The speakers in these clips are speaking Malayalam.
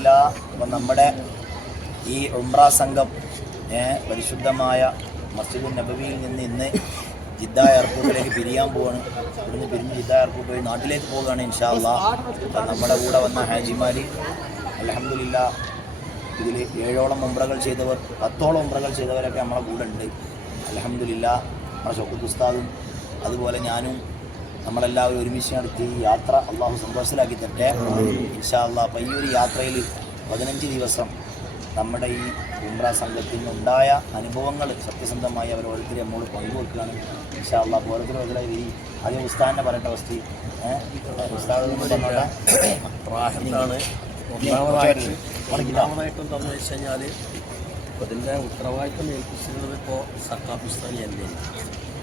അലഹമില്ല അപ്പം നമ്മുടെ ഈ ഉംറ സംഘം പരിശുദ്ധമായ മസ്ജിദ് നബവിയിൽ നിന്ന് ഇന്ന് ജിദ്ദ എയർപോർട്ടിലേക്ക് പിരിയാൻ പോവാണ്. ഇവിടുന്ന് പിരിഞ്ഞ് ജിദ്ദ എയർപോർട്ട് വഴി നാട്ടിലേക്ക് പോവുകയാണ് ഇൻഷാല്ല അപ്പം നമ്മുടെ കൂടെ വന്ന ഹാജിമാർ അലഹമില്ല ഇതിൽ ഏഴോളം ഉംറകൾ ചെയ്തവർ പത്തോളം ഉംറകൾ ചെയ്തവരൊക്കെ നമ്മളെ കൂടെ ഉണ്ട്. അലഹമില്ല നമ്മുടെ ഷൗക്കത്ത് ഉസ്താദും അതുപോലെ ഞാനും നമ്മളെല്ലാവരും ഒരുമിച്ച് നടത്തി യാത്ര അള്ളാഹു സന്തോഷത്തിലാക്കി തരട്ടെ. ഇൻഷാ അപ്പം ഈ ഒരു യാത്രയിൽ പതിനഞ്ച് ദിവസം നമ്മുടെ ഈ ഉംറ സംഘത്തിൽ നിന്നുണ്ടായ അനുഭവങ്ങൾ സത്യസന്ധമായി അവർ ഓരോരുത്തരും നമ്മോട് പങ്കുവെക്കുകയാണ്. ഇൻഷാ അള്ളാഹ് ഓരോരുത്തരും ഈ ആദ്യം ഉസ്താദിനെ പറയേണ്ട പറഞ്ഞോട്ടെ ഒന്നാമതായിട്ട് ഒന്നാമതായിട്ട് വെച്ച് കഴിഞ്ഞാൽ അതിന്റെ ഉത്തരവാദിത്തം ഏൽപ്പിച്ചിരുന്നത് ഇപ്പോൾ സക്കാഫിസ്ഥാനി അല്ലേ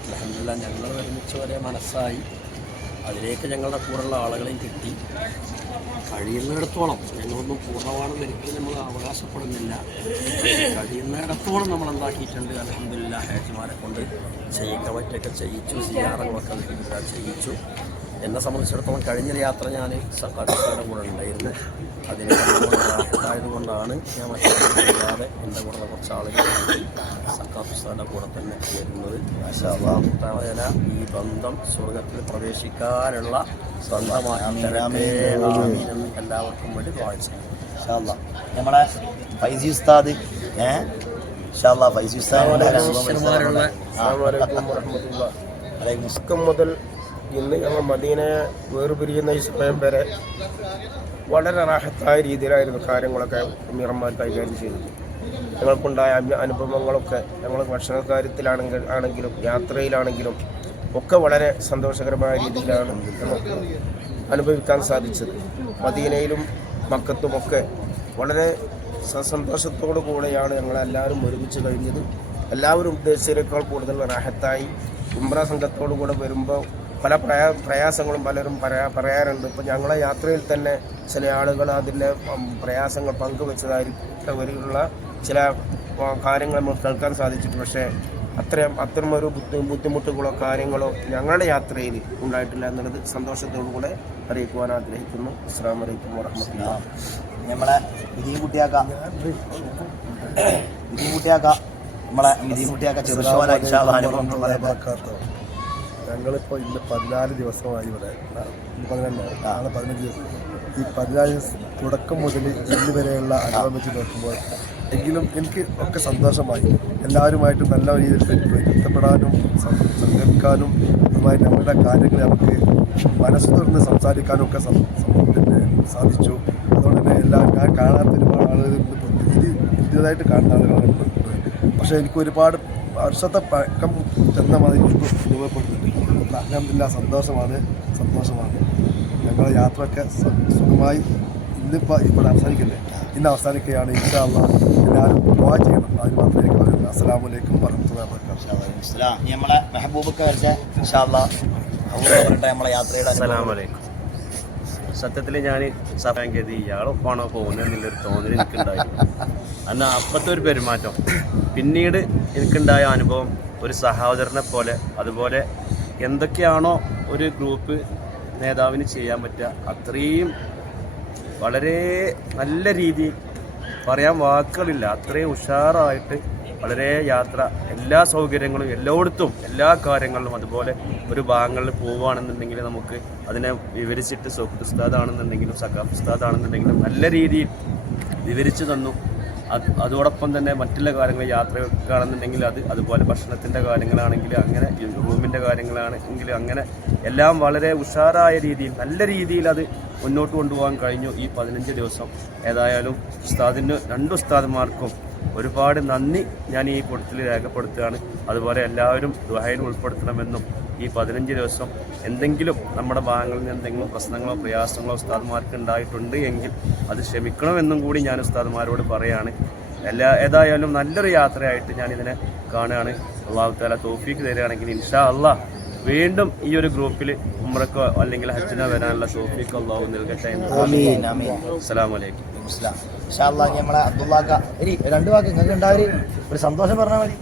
അലഹമില്ല ഞങ്ങൾ ഒരുമിച്ച് വരെ മനസ്സായി അതിലേക്ക് ഞങ്ങളുടെ കൂടെയുള്ള ആളുകളെയും കിട്ടി. കഴിയുന്നിടത്തോളം ഞങ്ങളൊന്നും പൂർണമാണെന്ന് ഒരിക്കലും നമ്മൾ അവകാശപ്പെടുന്നില്ല. കഴിയുന്നിടത്തോളം നമ്മൾ എന്താക്കിയിട്ടുണ്ട്? അലഹമില്ല ഹാജിമാരെ കൊണ്ട് ചെയ്യിക്കാൻ പറ്റൊക്കെ ചെയ്യിച്ചു. സിയാറങ്ങളൊക്കെ ചെയ്യിച്ചു. എന്നെ സംബന്ധിച്ചിടത്തോളം കഴിഞ്ഞൊരു യാത്ര ഞാൻ സർക്കാർ കൂടെ ഉണ്ടായിരുന്നു. അതിന് ആയതുകൊണ്ടാണ് ഞാൻ മറ്റൊരാതെ എന്റെ കൂടെ കുറച്ച് ആളുകൾ സർക്കാർ കൂടെ തന്നെ വരുന്നത് തവണ ഈ ബന്ധം സ്വർഗത്തിൽ പ്രവേശിക്കാനുള്ള സ്വന്തമായ. എല്ലാവർക്കും വേണ്ടി വായിച്ചു നമ്മുടെ ഫൈസി ഉസ്താദ് ഏ? ഇൻഷാല്ലാ ഫൈസി ഉസ്താദ്. മുതൽ ഇന്ന് ഞങ്ങൾ മദീനയെ വേർപിരിയുന്ന ഈ സമയം വരെ വളരെ റാഹത്തായ രീതിയിലായിരുന്നു കാര്യങ്ങളൊക്കെ മീറന്മാർ കൈകാര്യം ചെയ്തത്. ഞങ്ങൾക്കുണ്ടായ അനു- അനുഭവങ്ങളൊക്കെ ഞങ്ങൾ ഭക്ഷണ കാര്യത്തിലാണെങ്കിൽ ആണെങ്കിലും യാത്രയിലാണെങ്കിലും ഒക്കെ വളരെ സന്തോഷകരമായ രീതിയിലാണ് നമുക്ക് അനുഭവിക്കാൻ സാധിച്ചത്. മദീനയിലും മക്കത്തുമൊക്കെ വളരെ സന്തോഷത്തോടു കൂടെയാണ് ഞങ്ങളെല്ലാവരും ഒരുമിച്ച് കഴിഞ്ഞത്. എല്ലാവരും ഉദ്ദേശിച്ചതിനേക്കാൾ കൂടുതൽ റാഹത്തായി. ഉംറ സംഘത്തോടു കൂടെ വരുമ്പോൾ പല പ്രയാ പ്രയാസങ്ങളും പലരും പറയാ പറയാറുണ്ട്. ഇപ്പോൾ ഞങ്ങളെ യാത്രയിൽ തന്നെ ചില ആളുകൾ അതിന്റെ പ്രയാസങ്ങൾ പങ്കുവെച്ചതായിരിക്കും വരെയുള്ള ചില കാര്യങ്ങൾ നമുക്ക് കേൾക്കാൻ സാധിച്ചിട്ട് പക്ഷേ അത്രയും അത്തരമൊരു ബുദ്ധി ബുദ്ധിമുട്ടുകളോ കാര്യങ്ങളോ ഞങ്ങളുടെ യാത്രയിൽ ഉണ്ടായിട്ടില്ല എന്നുള്ളത് സന്തോഷത്തോടു കൂടെ അറിയിക്കുവാൻ ആഗ്രഹിക്കുന്നു. അസ്സാം വലൈക്കും വാഹമത്തുള്ള ആ. നമ്മളെ വിധിയും കുട്ടിയാക്ക വിധിയും കുട്ടിയാക്ക നമ്മളെ വിധിയും കുട്ടിയാക്ക അനുഭവം ഞങ്ങളിപ്പോൾ ഇന്ന് പതിനാല് ദിവസമായി ഇവിടെ. പതിനഞ്ച് നാളെ പതിനഞ്ച് ദിവസം. ഈ പതിനാല് ദിവസം തുടക്കം മുതൽ ഇന്ന് വരെയുള്ള അനുഭവം വെച്ച് നോക്കുമ്പോൾ എങ്കിലും എനിക്ക് ഒക്കെ സന്തോഷമായി. എല്ലാവരുമായിട്ടും നല്ല രീതിയിൽ ബന്ധപ്പെടാനും സംഘടിക്കാനും അതുമായി നമ്മുടെ കാര്യങ്ങൾ നമുക്ക് മനസ്സ് തുറന്ന് സംസാരിക്കാനും ഒക്കെ സാധിച്ചു. അതുകൊണ്ട് തന്നെ എല്ലാ ഞാൻ കാണാത്ത ഒരുപാട് ആളുകൾ ഇത് പുതിയതായിട്ട് കാണുന്ന ആളുകളുണ്ട് പക്ഷേ എനിക്ക് ഒരുപാട് വർഷത്തെ പഴക്കം ചെന്ന എനിക്ക് അനുഭവപ്പെടുന്നുണ്ട് അലഹമില്ല സന്തോഷമാണ് സന്തോഷമാണ്. ഞങ്ങളുടെ യാത്രയൊക്കെ സുഖമായി ഇന്നിപ്പോൾ ഇവിടെ അവസാനിക്കല്ലേ ഇന്ന് അവസാനിക്കുകയാണ് ഇൻഷാ അള്ളാ എല്ലാവരും ദുആ ചെയ്യണം. അതിന് മാത്രമേ എനിക്ക് പറയുന്നത് അസ്സലാമു വലൈക്കും വറഹ്മത്തുള്ളാഹി വബറകാതുഹു. ഇൻഷാല്ലാ. ഇനി നമ്മളെ മെഹബൂബൊക്കെ ഇൻഷാല്ലാ നമ്മളെ യാത്രയുടെ. അസ്സലാമലൈക്കും സത്യത്തിൽ ഞാൻ സമയം കരുതി ഇയാളൊപ്പാണോ പോകുന്നത് എന്നുള്ളൊരു തോന്നൽ എനിക്കുണ്ടായി. എന്നാൽ അപ്പത്തെ ഒരു പെരുമാറ്റം. പിന്നീട് എനിക്കുണ്ടായ അനുഭവം ഒരു സഹോദരനെ പോലെ അതുപോലെ എന്തൊക്കെയാണോ ഒരു ഗ്രൂപ്പ് നേതാവിന് ചെയ്യാൻ പറ്റുക അത്രയും വളരെ നല്ല രീതിയിൽ പറയാൻ വാക്കുകളില്ല. അത്രയും ഉഷാറായിട്ട് വളരെ യാത്ര എല്ലാ സൗകര്യങ്ങളും എല്ലായിടത്തും എല്ലാ കാര്യങ്ങളിലും അതുപോലെ ഒരു ഭാഗങ്ങളിൽ പോവുകയാണെന്നുണ്ടെങ്കിൽ നമുക്ക് അതിനെ വിവരിച്ചിട്ട് സൗഖ്യ ഉസ്താദാണെന്നുണ്ടെങ്കിലും സക്കാഫ് ഉസ്താദാണെന്നുണ്ടെങ്കിലും നല്ല രീതിയിൽ വിവരിച്ചു തന്നു. അതോടൊപ്പം തന്നെ മറ്റുള്ള കാര്യങ്ങൾ യാത്രകൾക്കാണെന്നുണ്ടെങ്കിൽ അത് അതുപോലെ ഭക്ഷണത്തിന്റെ കാര്യങ്ങളാണെങ്കിൽ അങ്ങനെ റൂമിന്റെ കാര്യങ്ങളാണെങ്കിൽ അങ്ങനെ എല്ലാം വളരെ ഉഷാറായ രീതിയിൽ നല്ല രീതിയിൽ അത് മുന്നോട്ട് കൊണ്ടുപോകാൻ കഴിഞ്ഞു ഈ പതിനഞ്ച് ദിവസം. ഏതായാലും ഉസ്താദിന് രണ്ട് ഉസ്താദന്മാർക്കും ഒരുപാട് നന്ദി ഞാൻ ഈ കൂട്ടത്തിൽ രേഖപ്പെടുത്തുകയാണ്. അതുപോലെ എല്ലാവരും ദുഹയിൽ ഉൾപ്പെടുത്തണമെന്നും ഈ പതിനഞ്ച് ദിവസം എന്തെങ്കിലും നമ്മുടെ ഭാഗങ്ങളിൽ നിന്ന് എന്തെങ്കിലും പ്രശ്നങ്ങളോ പ്രയാസങ്ങളോ ഉസ്താദ്മാർക്ക് ഉണ്ടായിട്ടുണ്ട് എങ്കിൽ അത് ക്ഷമിക്കണമെന്നും കൂടി ഞാൻ ഉസ്താദ്മാരോട് പറയാണ്. എല്ലാ ഏതായാലും നല്ലൊരു യാത്രയായിട്ട് ഞാൻ ഇതിനെ കാണുകയാണ്. അള്ളാഹു താല തോഫീക്ക് തരികയാണെങ്കിൽ ഇൻഷാ അള്ളാ വീണ്ടും ഈ ഒരു ഗ്രൂപ്പിൽ ഉമ്രക്കോ അല്ലെങ്കിൽ ഹജ്ജിനോ വരാനുള്ള തോഫീക്ക് അള്ളാഹു നൽകട്ടെ എന്ന് വലൈക്കും നമ്മളെ അബ്ദുള്ള രണ്ട് വാക്ക്. നിങ്ങൾക്ക് ഉണ്ടാവര് ഒരു സന്തോഷം പറഞ്ഞാൽ മതി.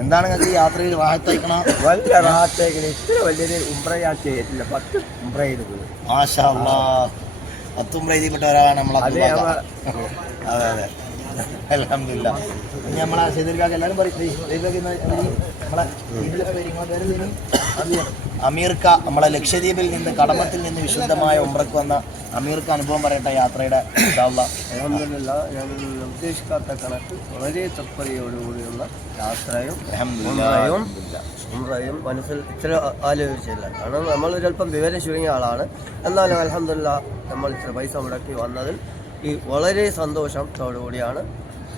എന്താണ് നിങ്ങൾക്ക് ഈ യാത്രയിൽ വാഹത്തയക്കണ വലിയ റാഹത്തേക്കിന് ഇത്ര വലിയൊരു ഉംറ യാത്ര ചെയ്തിട്ടില്ല. പത്ത് ഉംറ പോയി. മാഷാ പത്ത് ഉംബ്ര ഇതിൽപ്പെട്ട ഒരാളാണ് നമ്മളെ അതെ അതെ. അലഹമില്ല ഇനി നമ്മളെ സൈദുൽക്കാക്ക് എല്ലാവരും പറയും നമ്മളെ വീട്ടിലെ പേര്? അമീർക്ക നമ്മളെ ലക്ഷദ്വീപിൽ നിന്ന് കടമത്തിൽ നിന്ന് വിശുദ്ധമായ ഉമ്രക്ക് വന്ന അമീർക്ക് അനുഭവം പറയട്ടെ യാത്രയുടെ. അലഹമില്ല ഞാൻ ഉദ്ദേശിക്കാത്ത കണക്ക് വളരെ തത്പരയോടുകൂടിയുള്ള യാത്രയും. ഉംറയും ഉംറയും മനസ്സിൽ ഇത്ര ആലോചിച്ചില്ല കാരണം നമ്മൾ ചിലപ്പം വിവരം ചുരുങ്ങിയ ആളാണ് എന്നാലും അലഹമില്ല നമ്മൾ ഇത്ര പൈസ മുടക്കി വന്നതിൽ ഈ വളരെ സന്തോഷം സന്തോഷത്തോടുകൂടിയാണ്.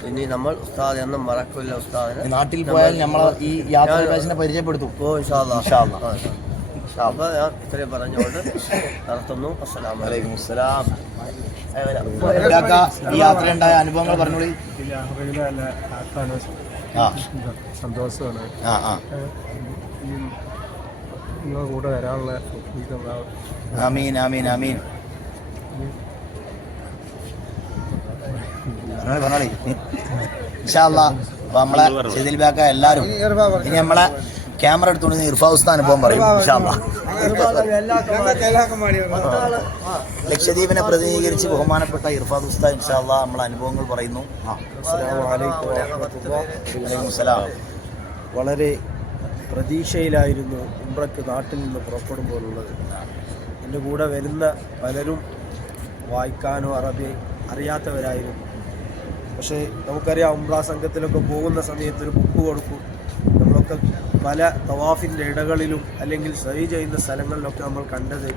ഇനി നമ്മൾ ഉസ്താദ് എന്നും മറക്കില്ല ഉസ്താദിന്. നാട്ടിൽ പോയാൽ നമ്മൾ ഈ യാത്രാ പരിചയപ്പെടുത്തും. ഓ ഇൻഷാല്ലാ. അപ്പോൾ ഞാൻ ഇത്രയും പറഞ്ഞുകൊണ്ട് നടത്തുന്നു. അസ്സലാമു അലൈക്കും. വലൈക്കും അസ്സലാം. ഈ യാത്രയുണ്ടായ അനുഭവങ്ങൾ പറഞ്ഞോളി സന്തോഷമാണ് ആ ആ. ഈ നിങ്ങളുടെ കൂടെ വരാനുള്ള ആമീൻ ആമീൻ ആമീൻ. പറഞ്ഞോളി പറഞ്ഞോളി. ഇൻഷാല്ലാ അപ്പൊ നമ്മളെ സെതിൽ ബാക്ക എല്ലാരും ഇനി നമ്മളെ ക്യാമറ എടുത്തുകൊണ്ട് ഇർഫാ ഉസ്താൻ അനുഭവം പറയും ഇൻഷാല്ലാ ലക്ഷദ്വീപിനെ പ്രതിനിധീകരിച്ച് ബഹുമാനപ്പെട്ട ഇർഫാദ് ഉസ്താദ് ഇൻഷാല്ല നമ്മളെ അനുഭവങ്ങൾ പറയുന്നു. വളരെ പ്രതീക്ഷയിലായിരുന്നു ഉംറയ്ക്ക് നാട്ടിൽ നിന്ന് പുറപ്പെടുമ്പോഴുള്ളത്. എന്റെ കൂടെ വരുന്ന പലരും വായിക്കാനോ അറബി അറിയാത്തവരായിരുന്നു. പക്ഷേ നമുക്കറിയാം ഉംറ സംഘത്തിലൊക്കെ പോകുന്ന സമയത്ത് ഒരു ബുക്ക് കൊടുക്കും. നമ്മളൊക്കെ പല തവാഫിന്റെ ഇടകളിലും അല്ലെങ്കിൽ സഹി ചെയ്യുന്ന സ്ഥലങ്ങളിലൊക്കെ നമ്മൾ കണ്ടത്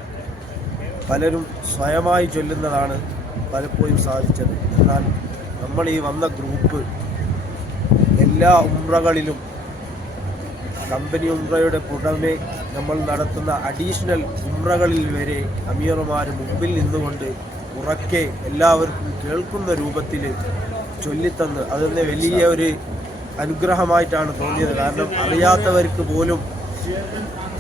പലരും സ്വയമായി ചൊല്ലുന്നതാണ് പലപ്പോഴും സാധിച്ചത്. എന്നാൽ നമ്മൾ ഈ വന്ന ഗ്രൂപ്പ് എല്ലാ ഉംറകളിലും കമ്പനി ഉംറയുടെ പുറമെ നമ്മൾ നടത്തുന്ന അഡീഷണൽ ഉംറകളിൽ വരെ അമീറുമാർ മുമ്പിൽ നിന്നുകൊണ്ട് ഉറക്കെ എല്ലാവർക്കും കേൾക്കുന്ന രൂപത്തിൽ ചൊല്ലിത്തന്ന്. അതെന്നെ വലിയ ഒരു അനുഗ്രഹമായിട്ടാണ് തോന്നിയത്. കാരണം അറിയാത്തവർക്ക് പോലും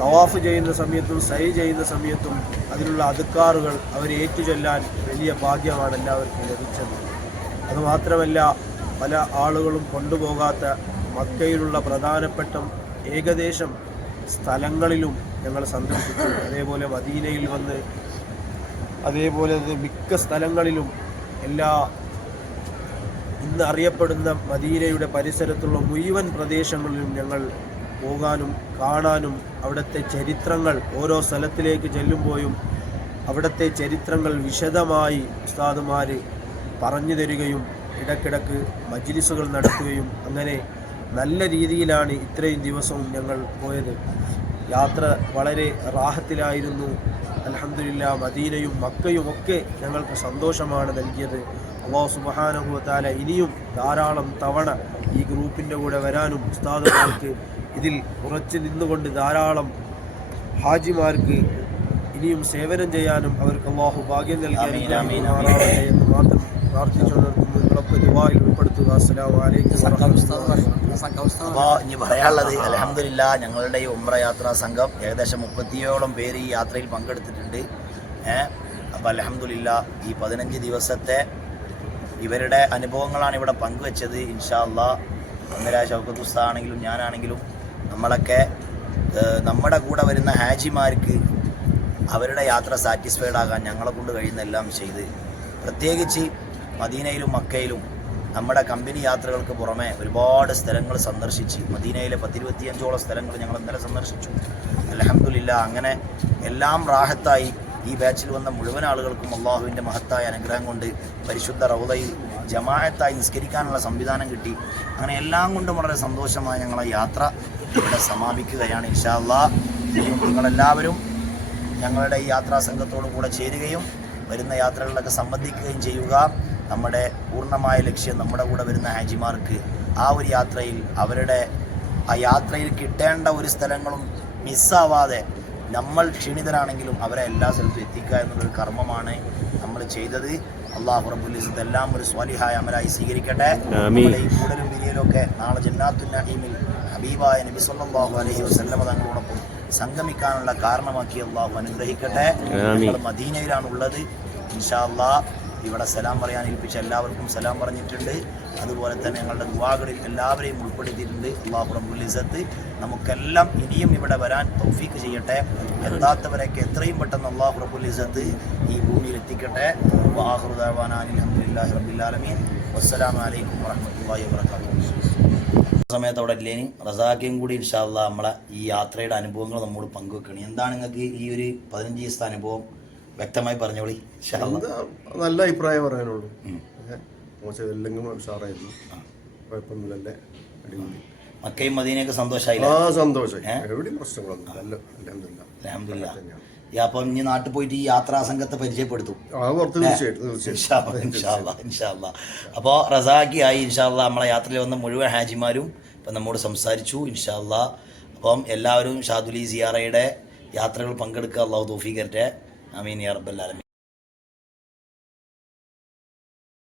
തവാഫ് ചെയ്യുന്ന സമയത്തും സൈ ചെയ്യുന്ന സമയത്തും അതിലുള്ള അതുക്കാറുകൾ അവർ ഏറ്റുചൊല്ലാൻ വലിയ ഭാഗ്യമാണ് എല്ലാവർക്കും ലഭിച്ചത്. അതുമാത്രമല്ല പല ആളുകളും കൊണ്ടുപോകാത്ത മക്കയിലുള്ള പ്രധാനപ്പെട്ട ഏകദേശം സ്ഥലങ്ങളിലും ഞങ്ങൾ സന്ദർശിച്ചു. അതേപോലെ മദീനയിൽ വന്ന് അതേപോലെ മിക്ക സ്ഥലങ്ങളിലും എല്ലാ ഇന്ന് അറിയപ്പെടുന്ന മദീനയുടെ പരിസരത്തുള്ള മുഴുവൻ പ്രദേശങ്ങളിലും ഞങ്ങൾ പോകാനും കാണാനും അവിടുത്തെ ചരിത്രങ്ങൾ ഓരോ സ്ഥലത്തിലേക്ക് ചെല്ലുമ്പോഴും അവിടുത്തെ ചരിത്രങ്ങൾ വിശദമായി ഉസ്താദുമാർ പറഞ്ഞു തരികയും ഇടക്കിടക്ക് മജ്ലിസുകൾ നടത്തുകയും അങ്ങനെ നല്ല രീതിയിലാണ് ഇത്രയും ദിവസവും ഞങ്ങൾ പോയത്. യാത്ര വളരെ റാഹത്തിലായിരുന്നു. അലഹമില്ല മദീനയും മക്കയും ഒക്കെ ഞങ്ങൾക്ക് സന്തോഷമാണ് നൽകിയത്. അള്ളാഹു സുബഹാനുഭവത്താല ഇനിയും ധാരാളം തവണ ഈ ഗ്രൂപ്പിന്റെ കൂടെ വരാനും ഉസ്താദുമാർക്ക് ഇതിൽ ഉറച്ചു നിന്നുകൊണ്ട് ധാരാളം ഹാജിമാർക്ക് ഇനിയും സേവനം ചെയ്യാനും അവർക്ക് അള്ളാഹു ഭാഗ്യം നൽകി ആമീൻ, ആമീൻ, അനുഗ്രഹിക്കുമാറാവട്ടെ എന്ന് മാത്രം പ്രാർത്ഥിച്ചുകൊണ്ടിരിക്കുന്നു. നിങ്ങളൊക്കെ ദുബായിൽ ഉൾപ്പെടുത്തുക. അസ്സലാമു അപ്പോൾ ഇനി പറയാനുള്ളത് അലഹമില്ല ഞങ്ങളുടെ ഈ ഉമ്ര യാത്രാ സംഘം ഏകദേശം മുപ്പത്തിയോളം പേര് ഈ യാത്രയിൽ പങ്കെടുത്തിട്ടുണ്ട്. അപ്പം അപ്പോൾ അലഹമില്ല ഈ പതിനഞ്ച് ദിവസത്തെ ഇവരുടെ അനുഭവങ്ങളാണ് ഇവിടെ പങ്കുവെച്ചത് ഇൻഷാ അല്ലാ ഒന്നര ഷൗക്കത്ത് ഉസ്താദ് ആണെങ്കിലും ഞാനാണെങ്കിലും നമ്മളൊക്കെ നമ്മുടെ കൂടെ വരുന്ന ഹാജിമാർക്ക് അവരുടെ യാത്ര സാറ്റിസ്ഫൈഡ് ആകാൻ ഞങ്ങളെ കൊണ്ട് കഴിയുന്ന എല്ലാം ചെയ്ത് പ്രത്യേകിച്ച് മദീനയിലും മക്കയിലും നമ്മുടെ കമ്പനി യാത്രകൾക്ക് പുറമെ ഒരുപാട് സ്ഥലങ്ങൾ സന്ദർശിച്ച് മദീനയിലെ പത്തിരുപത്തിയഞ്ചോളം സ്ഥലങ്ങൾ ഞങ്ങൾ ഇന്നലെ സന്ദർശിച്ചു. അലഹമില്ല അങ്ങനെ എല്ലാം റാഹത്തായി. ഈ ബാച്ചിൽ വന്ന മുഴുവൻ ആളുകൾക്കും അള്ളാഹുവിന്റെ മഹത്തായ അനുഗ്രഹം കൊണ്ട് പരിശുദ്ധ റൗദയിൽ ജമായത്തായി നിസ്കരിക്കാനുള്ള സംവിധാനം കിട്ടി. അങ്ങനെ എല്ലാം കൊണ്ടും വളരെ സന്തോഷമായ ഞങ്ങളെ യാത്ര ഇവിടെ സമാപിക്കുകയാണ്. ഇൻഷാ അല്ലാ ഇനിയും നിങ്ങളെല്ലാവരും ഞങ്ങളുടെ ഈ യാത്രാ സംഘത്തോടു കൂടെ ചേരുകയും വരുന്ന യാത്രകളിലൊക്കെ സംബന്ധിക്കുകയും ചെയ്യുക. നമ്മുടെ പൂർണമായ ലക്ഷ്യം നമ്മുടെ കൂടെ വരുന്ന ഹാജിമാർക്ക് ആ ഒരു യാത്രയിൽ അവരുടെ ആ യാത്രയിൽ കിട്ടേണ്ട ഒരു സ്ഥലങ്ങളും മിസ്സാവാതെ നമ്മൾ ക്ഷീണിതരാണെങ്കിലും അവരെ എല്ലാ സ്ഥലത്തും എത്തിക്കുക എന്നുള്ളൊരു കർമ്മമാണ് നമ്മൾ ചെയ്തത്. അള്ളാഹു റബുലിസ് എല്ലാം ഒരു സ്വാലിഹായ അമലായി സ്വീകരിക്കട്ടെ. ഈ കൂടലും വിരിയലും ഒക്കെ നാളെ ജന്നാത്തു നഈമിൽ ഹബീബായ നബി സല്ലല്ലാഹു അലഹി വസല്ലമ തങ്ങളോടൊപ്പം സംഗമിക്കാനുള്ള കാരണമാക്കി അള്ളാഹു അനുഗ്രഹിക്കട്ടെ. നമ്മൾ മദീനയിലാണ് ഉള്ളത് ഇൻഷാ അല്ലാ ഇവിടെ സലാം പറയാൻ ഏൽപ്പിച്ച എല്ലാവർക്കും സലാം പറഞ്ഞിട്ടുണ്ട്. അതുപോലെ തന്നെ ഞങ്ങളുടെ ദുവാകളിൽ എല്ലാവരെയും ഉൾപ്പെടുത്തിയിട്ടുണ്ട്. അള്ളാഹു റബ്ബുൽ ഇസത്ത് നമുക്കെല്ലാം ഇനിയും ഇവിടെ വരാൻ തൗഫീക്ക് ചെയ്യട്ടെ. എത്താത്തവരൊക്കെ എത്രയും പെട്ടെന്ന് അള്ളാഹു റബ്ബുൽ ഇസത്ത് ഈ ഭൂമിയിൽ എത്തിക്കട്ടെ. വാഹുദാൻ അലഹമുല്ലാഹി റബ്ബിലാലമീൻ വസ്സലാമു അലൈക്കും വറഹമത്തല്ലാഹി വാബർക്കാത്തു സമയത്ത് അവിടെ ഇല്ലേനി. റസാഖയും കൂടി ഇൻഷാല്ല നമ്മളെ ഈ യാത്രയുടെ അനുഭവങ്ങൾ നമ്മോട് പങ്കുവെക്കണം. എന്താണ് നിങ്ങൾക്ക് ഈ ഒരു പതിനഞ്ച് ദിവസത്തെ അനുഭവം? വ്യക്തമായി പറഞ്ഞോളി നല്ല അഭിപ്രായം പറയാനുള്ളൂ. മോശം എല്ലെങ്കിലും ഉഷാറായിരുന്നു. കുഴപ്പമൊന്നുമില്ലല്ലേ അടിപൊളി. മക്കയും മദീനയൊക്കെ സന്തോഷമായില്ല ആ സന്തോഷം എവിടെയും പ്രശ്നങ്ങളൊന്നും നല്ല അലഹമില്ല അലഹമില്ല അപ്പം ഇനി നാട്ടിൽ പോയിട്ട് ഈ യാത്രാ സംഘത്തെ പരിചയപ്പെടുത്തും. ആ പുറത്ത് ആയി ഇൻഷാല്ലാ. അപ്പോൾ നമ്മളെ യാത്രയിൽ വന്ന മുഴുവൻ ഹാജിമാരും ഇപ്പം നമ്മോട് സംസാരിച്ചു ഇൻഷാല്ല അപ്പം എല്ലാവരും ഷാദുലി സിയാറയുടെ യാത്രകൾ പങ്കെടുക്കുക അള്ളാഹു തോഫീകരട്ടെ അമീൻ യാ റബ്ബൽ ആലമീൻ.